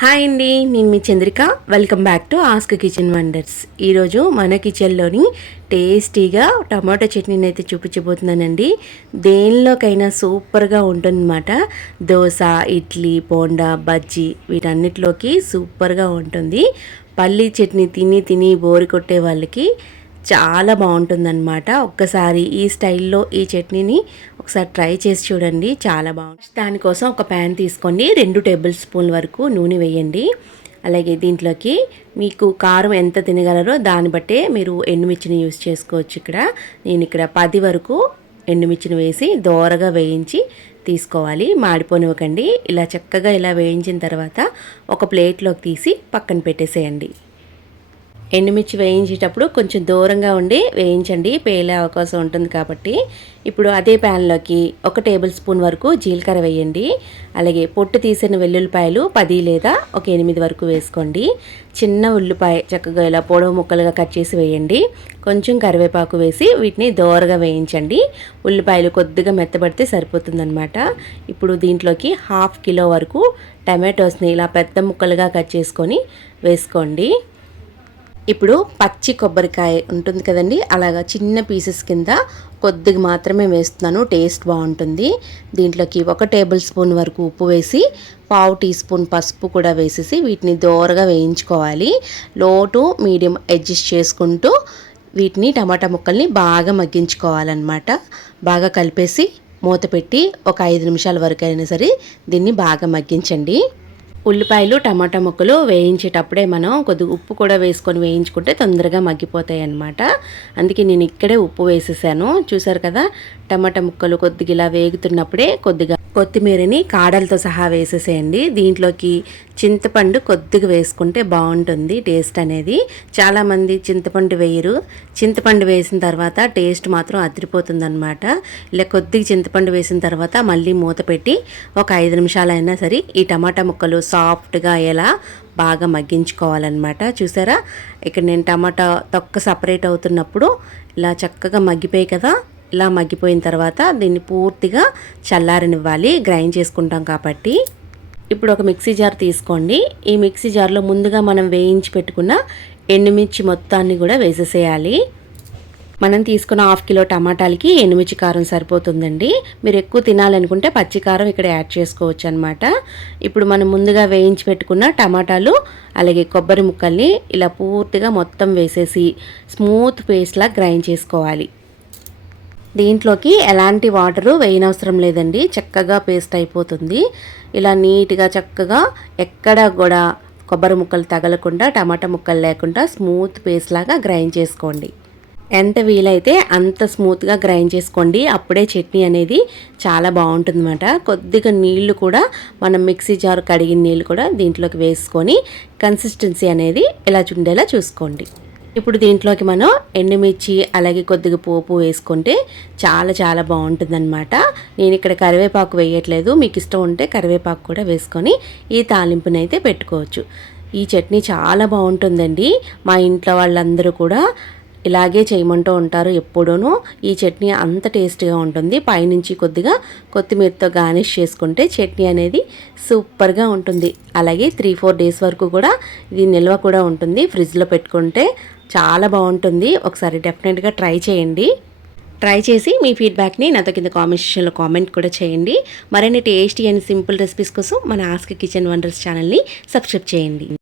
Hi అండి నేను మీ Chandrika. Welcome back to ask kitchen wonders ఈరోజు మన కిచెన్లోని టేస్టీగా టమాటో చట్నీని అయితే చూపించబోతున్నానండి. దేనిలోకైనా సూపర్గా ఉంటుందన్నమాట. దోశ ఇడ్లీ బోండా బజ్జీ వీటన్నిటిలోకి సూపర్గా ఉంటుంది. పల్లీ చట్నీ తిని తిని బోరు కొట్టే వాళ్ళకి చాలా బాగుంటుందన్నమాట. ఒక్కసారి ఈ స్టైల్లో ఈ చట్నీని ఒకసారి ట్రై చేసి చూడండి. చాలా బాగుంటుంది దానికోసం ఒక ప్యాన్ తీసుకోండి రెండు టేబుల్ స్పూన్ వరకు నూనె వేయండి. అలాగే దీంట్లోకి మీకు కారం ఎంత తినగలరో దాన్ని బట్టే మీరు ఎండుమిర్చిని యూస్ చేసుకోవచ్చు ఇక్కడ. నేను ఇక్కడ పది వరకు ఎండుమిర్చిని వేసి దోరగా వేయించి తీసుకోవాలి. మాడిపోనివ్వకండి. ఇలా చక్కగా ఇలా వేయించిన తర్వాత ఒక ప్లేట్లోకి తీసి పక్కన పెట్టేసేయండి. ఎండుమిర్చి వేయించేటప్పుడు కొంచెం దూరంగా ఉండి వేయించండి. పేలే అవకాశం ఉంటుంది కాబట్టి. ఇప్పుడు అదే ప్యాన్లోకి ఒక టేబుల్ స్పూన్ వరకు జీలకర్ర వేయండి. అలాగే పొట్టు తీసిన వెల్లుల్లిపాయలు పది లేదా ఒక ఎనిమిది వరకు వేసుకోండి. చిన్న ఉల్లిపాయ చక్కగా ఇలా పొడవు ముక్కలుగా కట్ చేసి వేయండి. కొంచెం కరివేపాకు వేసి వీటిని దోరగా వేయించండి. ఉల్లిపాయలు కొద్దిగా మెత్తబడితే సరిపోతుందన్నమాట. ఇప్పుడు దీంట్లోకి హాఫ్ కిలో వరకు టమాటోస్ని ఇలా పెద్ద ముక్కలుగా కట్ చేసుకొని వేసుకోండి. ఇప్పుడు పచ్చి కొబ్బరికాయ ఉంటుంది కదండి అలాగా చిన్న పీసెస్ కింద కొద్దిగా మాత్రమే వేస్తున్నాను టేస్ట్ బాగుంటుంది. దీంట్లోకి ఒక టేబుల్ స్పూన్ వరకు ఉప్పు వేసి పావు టీ స్పూన్ పసుపు కూడా వేసేసి వీటిని దోరగా వేయించుకోవాలి. లోటు మీడియం అడ్జస్ట్ చేసుకుంటూ వీటిని టమాటా ముక్కల్ని బాగా మగ్గించుకోవాలన్నమాట. బాగా కలిపేసి మూత పెట్టి ఒక ఐదు నిమిషాల వరకు అయినా సరే దీన్ని బాగా మగ్గించండి. ఉల్లిపాయలు టమాటా ముక్కలు వేయించేటప్పుడే మనం కొద్దిగా ఉప్పు కూడా వేసుకొని వేయించుకుంటే తొందరగా మగ్గిపోతాయి అన్నమాట అందుకే నేను ఇక్కడే ఉప్పు వేసేసాను. చూసారు కదా? టమాటా ముక్కలు కొద్దిగా ఇలా వేగుతున్నప్పుడే కొద్దిగా కొత్తిమీరని కాడలతో సహా వేసేసేయండి. దీంట్లోకి చింతపండు కొద్దిగా వేసుకుంటే బాగుంటుంది టేస్ట్ అనేది. చాలామంది చింతపండు వేయరు. చింతపండు వేసిన తర్వాత టేస్ట్ మాత్రం అదిరిపోతుందనమాట ఇలా కొద్దిగా చింతపండు వేసిన తర్వాత మళ్ళీ మూత పెట్టి ఒక ఐదు నిమిషాలైనా సరే ఈ టమాటా ముక్కలు సాఫ్ట్గా ఎలా బాగా మగ్గించుకోవాలన్నమాట. చూసారా? ఇక్కడ నేను టమాటా తొక్క సపరేట్ అవుతున్నప్పుడు ఇలా చక్కగా మగ్గిపోయి కదా? ఇలా మగ్గిపోయిన తర్వాత దీన్ని పూర్తిగా చల్లారనివ్వాలి గ్రైండ్ చేసుకుంటాం కాబట్టి. ఇప్పుడు ఒక మిక్సీ జార్ తీసుకోండి. ఈ మిక్సీ జార్లో ముందుగా మనం వేయించి పెట్టుకున్న ఎండుమిర్చి మొత్తాన్ని కూడా వేసేసేయాలి. మనం తీసుకున్న హాఫ్ కిలో టమాటాలకి ఎండుమిర్చి కారం సరిపోతుందండి. మీరు ఎక్కువ తినాలనుకుంటే పచ్చి కారం ఇక్కడ యాడ్ చేసుకోవచ్చు అనమాట ఇప్పుడు మనం ముందుగా వేయించి పెట్టుకున్న టమాటాలు అలాగే కొబ్బరి ముక్కల్ని ఇలా పూర్తిగా మొత్తం వేసేసి స్మూత్ పేస్ట్లా గ్రైండ్ చేసుకోవాలి. దీంట్లోకి ఎలాంటి వాటరు వేయనవసరం లేదండి. చక్కగా పేస్ట్ అయిపోతుంది. ఇలా నీట్గా చక్కగా ఎక్కడ కూడా కొబ్బరి ముక్కలు తగలకుండా టమాటా ముక్కలు లేకుండా స్మూత్ పేస్ట్ లాగా గ్రైండ్ చేసుకోండి. ఎంత వీలైతే అంత స్మూత్గా గ్రైండ్ చేసుకోండి. అప్పుడే చట్నీ అనేది చాలా బాగుంటుందన్నమాట. కొద్దిగా నీళ్ళు కూడా మనం మిక్సీ జార్ కడిగిన నీళ్ళు కూడా దీంట్లోకి వేసుకొని కన్సిస్టెన్సీ అనేది ఇలా చుండేలా చూసుకోండి. ఇప్పుడు దీంట్లోకి మనం ఎండుమిర్చి అలాగే కొద్దిగా పోపు వేసుకుంటే చాలా చాలా బాగుంటుందన్నమాట. నేను ఇక్కడ కరివేపాకు వేయట్లేదు. మీకు ఇష్టం ఉంటే కరివేపాకు కూడా వేసుకొని ఈ తాలింపుని అయితే పెట్టుకోవచ్చు. ఈ చట్నీ చాలా బాగుంటుందండి. మా ఇంట్లో వాళ్ళందరూ కూడా ఇలాగే చేయమంటూ ఉంటారు ఎప్పుడూనూ. ఈ చట్నీ అంత టేస్ట్గా ఉంటుంది. పైనుంచి కొద్దిగా కొత్తిమీరతో గార్నిష్ చేసుకుంటే చట్నీ అనేది సూపర్గా ఉంటుంది. అలాగే త్రీ ఫోర్ డేస్ వరకు కూడా ఇది నిల్వ కూడా ఉంటుంది. ఫ్రిడ్జ్లో పెట్టుకుంటే చాలా బాగుంటుంది. ఒకసారి డెఫినెట్గా ట్రై చేయండి. ట్రై చేసి మీ ఫీడ్బ్యాక్ని నాతో కింద కామెంట్ సెక్షన్లో కామెంట్ కూడా చేయండి. మరిన్ని టేస్టీ అండ్ సింపుల్ రెసిపీస్ కోసం మన ఆస్క్ కిచెన్ వండర్స్ ఛానల్ని సబ్స్క్రైబ్ చేయండి.